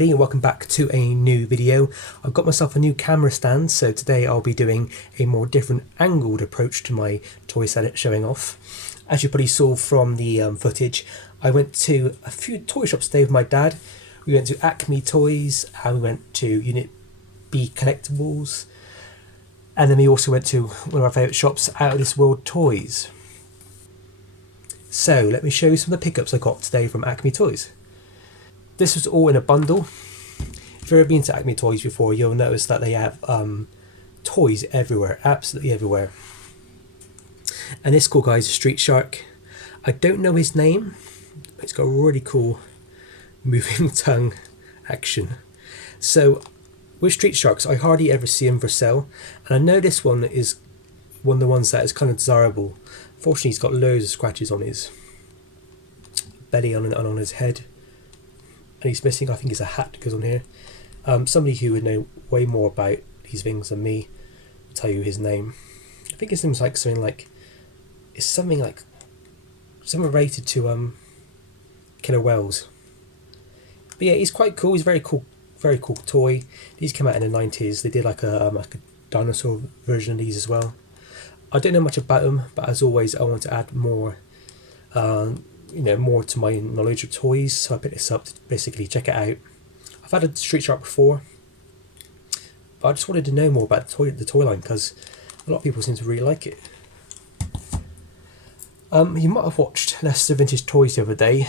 everybody, and welcome back to a new video. I've got myself a new camera stand, so today I'll be doing a more different angled approach to my toy set showing off. As you probably saw from the footage, I went to a few toy shops today with my dad. We went to Acme Toys, and we went to Unit B Collectables, and then we also went to one of our favourite shops, Out of This World Toys. So let me show you some of the pickups I got today from Acme Toys. This was all in a bundle. If you've ever been to Acme Toys before, you'll notice that they have toys everywhere, absolutely everywhere. And this cool guy is a Street Shark. I don't know his name, but it's got a really cool moving tongue action. So with Street Sharks, I hardly ever see them for sale, and I know this one is one of the ones that is kind of desirable. Fortunately, he's got loads of scratches on his belly and on his head. And he's missing, I think it's a hat that goes on here. Somebody who would know way more about these things than me will tell you his name. I think his name's like something related to killer whales. But yeah, he's quite cool. He's very cool toy. These came out in the 90s. They did like a dinosaur version of these as well. I don't know much about them, but as always, I want to add more more to my knowledge of toys, so I picked this up to basically check it out. I've had a Street Shark before, but I just wanted to know more about the toy line, because a lot of people seem to really like it. You might have watched Leicester Vintage Toys the other day.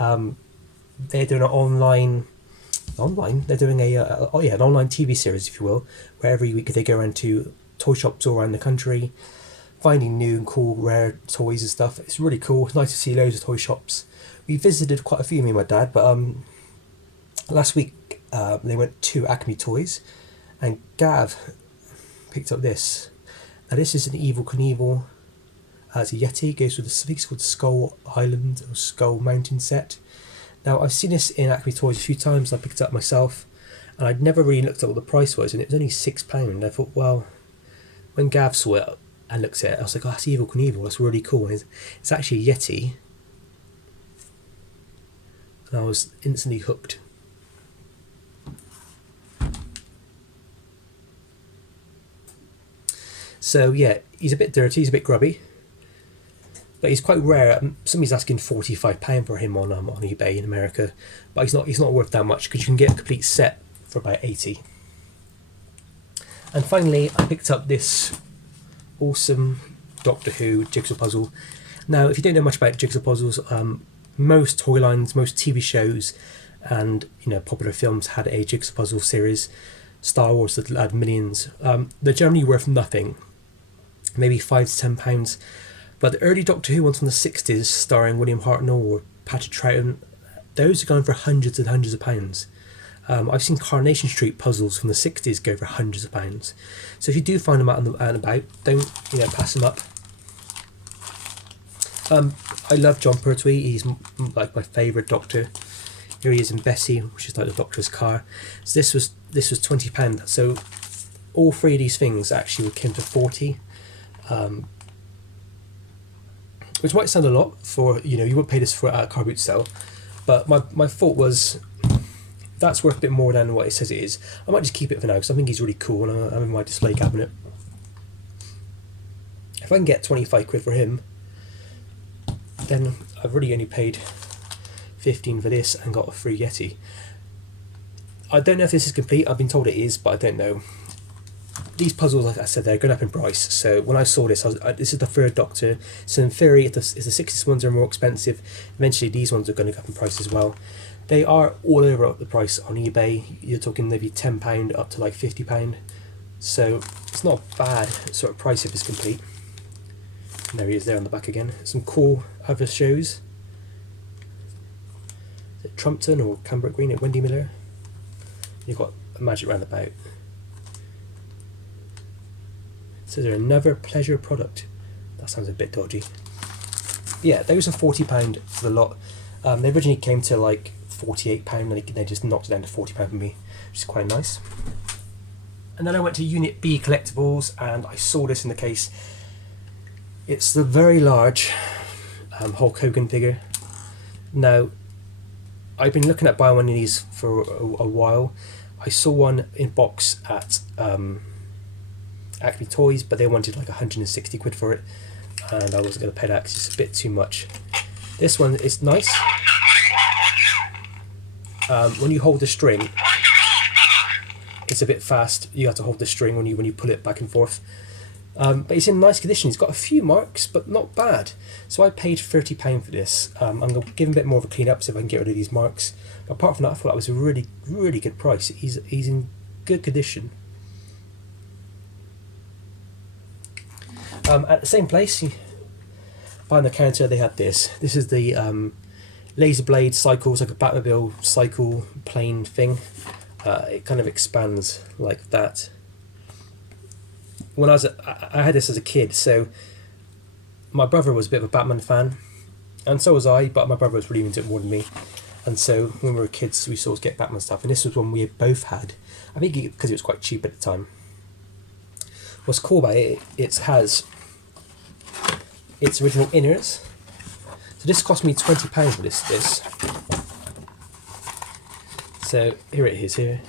They're doing an they're doing an online TV series, if you will, where every week they go around to toy shops all around the country, finding new and cool rare toys and stuff. It's really cool. It's nice to see loads of toy shops. We visited quite a few, me and my dad, but last week they went to Acme Toys, and Gav picked up this. Now this is an Evel Knievel. It's a Yeti. It goes with I think it's called the Skull Island or Skull Mountain set. Now I've seen this in Acme Toys a few times. I picked it up myself, and I'd never really looked at what the price was, and it was only £6. I thought, well, when Gav saw it and looked at it, I was like, oh, that's Evel Knievel, that's really cool. And it's actually a Yeti. And I was instantly hooked. So yeah, he's a bit dirty, he's a bit grubby, but he's quite rare. Somebody's asking £45 for him on eBay in America, but he's not worth that much, because you can get a complete set for about £80. And finally, I picked up this awesome Doctor Who jigsaw puzzle. Now, if you don't know much about jigsaw puzzles, most toy lines, most TV shows, and popular films had a jigsaw puzzle series. Star Wars had millions. They're generally worth nothing, maybe £5 to £10. But the early Doctor Who ones from the 60s, starring William Hartnell or Patrick Troughton, those are going for hundreds and hundreds of pounds. I've seen Coronation Street puzzles from the 60s go for hundreds of pounds. So if you do find them out and about, don't pass them up. I love John Pertwee. He's like my favourite Doctor. Here he is in Bessie, which is like the Doctor's car. So this was £20. So all three of these things actually came to 40, which might sound a lot for you wouldn't pay this for a car boot sale, but my thought was, that's worth a bit more than what it says it is. I might just keep it for now, because I think he's really cool, and I'm in my display cabinet. If I can get 25 quid for him, then I've really only paid 15 for this and got a free Yeti. I don't know if this is complete. I've been told it is, but I don't know. These puzzles, like I said, they're going up in price. So when I saw this, this is the third Doctor. So in theory, if the 60s ones are more expensive, eventually these ones are going to go up in price as well. They are all over the price on eBay. You're talking maybe £10 up to like £50. So it's not a bad sort of price if it's complete. And there he is there on the back again. Some cool other shows. Is it Trumpton or Cambric Green at Wendy Miller? You've got a Magic Roundabout. So there's another pleasure product. That sounds a bit dodgy. Yeah, those are £40 for the lot. They originally came to like £48, and they just knocked it down to £40 for me, which is quite nice. And then I went to Unit B Collectables, and I saw this in the case. It's the very large Hulk Hogan figure. Now, I've been looking at buying one of these for a while. I saw one in box at Acme Toys, but they wanted like 160 quid for it, and I wasn't going to pay that because it's a bit too much. This one is nice. When you hold the string, it's a bit fast. You have to hold the string when you pull it back and forth. But it's in nice condition. It's got a few marks, but not bad. So I paid £30 for this. I'm going to give him a bit more of a clean up, so if I can get rid of these marks. But apart from that, I thought that was a really, really good price. He's in good condition. At the same place, behind the counter, they had this. This is the laser blade cycle. It's like a Batmobile cycle plane thing. It kind of expands like that. When I had this as a kid, so my brother was a bit of a Batman fan, and so was I, but my brother was really into it more than me. And so when we were kids, we sort of get Batman stuff, and this was one we both had. I think because it was quite cheap at the time. What's cool about it, it has its original inners. So this cost me £20 for this. So here it is here.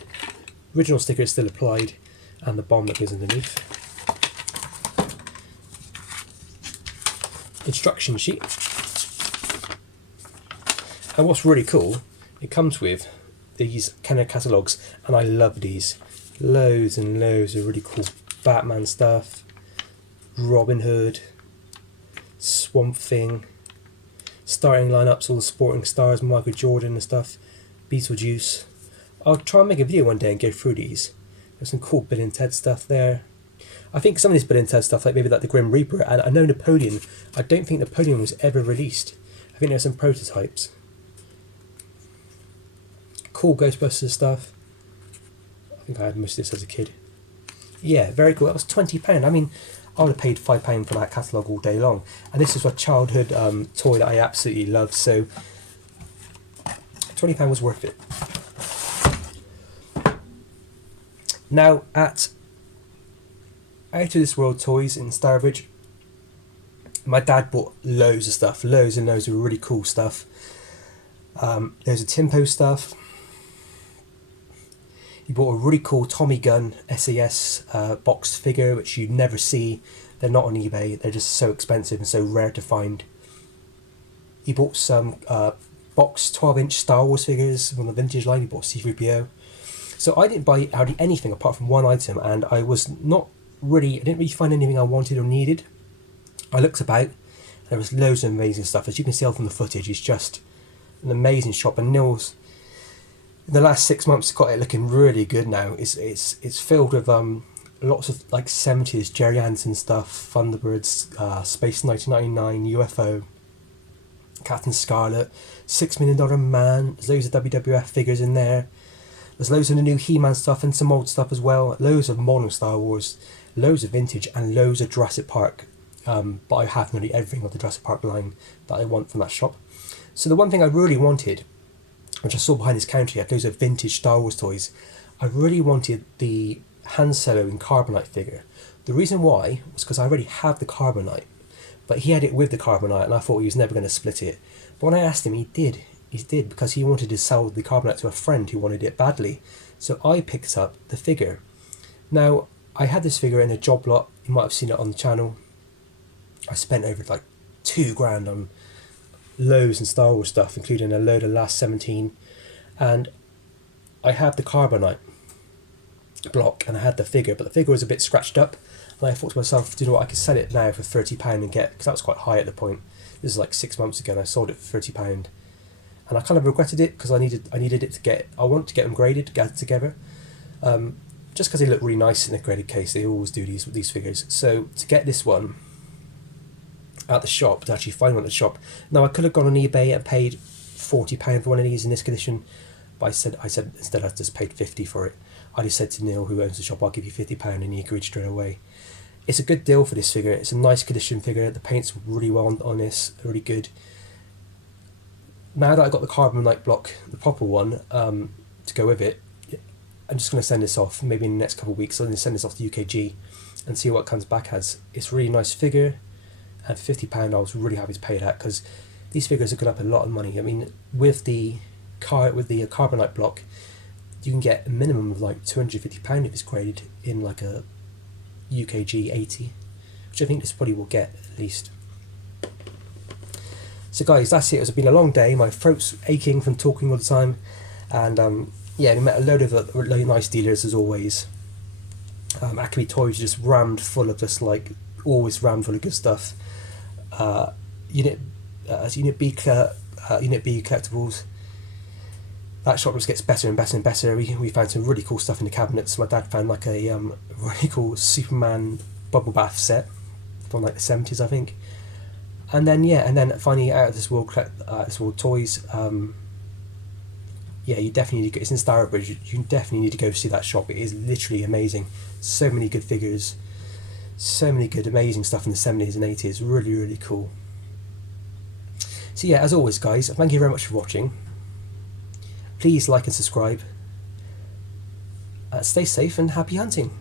Original sticker is still applied, and the bomb that goes underneath. Instruction sheet. And what's really cool, it comes with these kind of catalogues, and I love these. Loads and loads of really cool Batman stuff, Robin Hood, Swamp Thing, starting lineups, all the sporting stars, Michael Jordan and stuff, Beetlejuice. I'll try and make a video one day and go through these. There's some cool Bill and Ted stuff there. I think some of this Bill and Ted stuff, like maybe like the Grim Reaper, and I know Napoleon. I don't think Napoleon was ever released. I think there's some prototypes. Cool Ghostbusters stuff. I think I had most of this as a kid. Yeah, very cool. That was £20. I mean, I would have paid £5 for that catalogue all day long. And this is a childhood toy that I absolutely loved, so £20 was worth it. Now at Out of This World Toys in Stourbridge, my dad bought loads of stuff, loads and loads of really cool stuff. There's a Timpo stuff. He bought a really cool Tommy Gun SAS boxed figure, which you never see. They're not on eBay. They're just so expensive and so rare to find. He bought some boxed 12-inch Star Wars figures from the vintage line. He bought C-3PO. So I didn't buy hardly anything apart from one item, and I didn't really find anything I wanted or needed. I looked about. There was loads of amazing stuff. As you can see from the footage, it's just an amazing shop. And Neil's, in the last 6 months, got it looking really good now. It's filled with lots of like 70s Jerry Anderson stuff, Thunderbirds, Space 1999, UFO, Captain Scarlet, $6 Million Man. There's loads of WWF figures in there. There's loads of the new He-Man stuff and some old stuff as well. Loads of modern Star Wars, loads of vintage, and loads of Jurassic Park. But I have nearly everything of the Jurassic Park line that I want from that shop. So the one thing I really wanted, which I saw behind this counter, he had loads of vintage Star Wars toys. I really wanted the Han Solo in Carbonite figure. The reason why was because I already have the Carbonite, but he had it with the Carbonite, and I thought he was never going to split it. But when I asked him, he did. He did, because he wanted to sell the Carbonite to a friend who wanted it badly. So I picked up the figure. Now, I had this figure in a job lot. You might have seen it on the channel. I spent over like £2,000 on loads and Star Wars stuff, including a load of Last 17. And I had the Carbonite block and I had the figure, but the figure was a bit scratched up. And I thought to myself, do you know what, I could sell it now for £30 and get, because that was quite high at the point. This is like 6 months ago, and I sold it for £30. And I kind of regretted it because I needed it to get. I want to get them graded, gathered together, just because they look really nice in a graded case. They always do these figures. So to get this one at the shop, to actually find one at the shop. Now I could have gone on eBay and paid £40 for one of these in this condition, but I said instead I just paid £50 for it. I just said to Neil, who owns the shop, I'll give you £50, and he agreed straight away. It's a good deal for this figure. It's a nice condition figure. The paint's really well on this, really good. Now that I've got the Carbonite block, the proper one, to go with it, I'm just going to send this off, maybe in the next couple of weeks. I'm going to send this off to UKG and see what it comes back as. It's a really nice figure, and for £50 I was really happy to pay that, because these figures are going up a lot of money. I mean, with the carbonite block, you can get a minimum of like £250 if it's graded in like a UKG 80, which I think this probably will get at least. So guys, that's it. It's been a long day. My throat's aching from talking all the time, and yeah, we met a load of really nice dealers as always. Acme Toys just rammed full of just like always rammed full of good stuff. Unit B Collectables. That shop just gets better and better and better. We found some really cool stuff in the cabinets. My dad found like a really cool Superman bubble bath set from like the 70s, I think. And then finally Out of This World Toys. Yeah, you definitely need to go. It's in Stourbridge. You definitely need to go see that shop. It is literally amazing. So many good figures, so many good, amazing stuff in the 70s and 80s. Really, really cool. So yeah, as always, guys, thank you very much for watching. Please like and subscribe. Stay safe and happy hunting.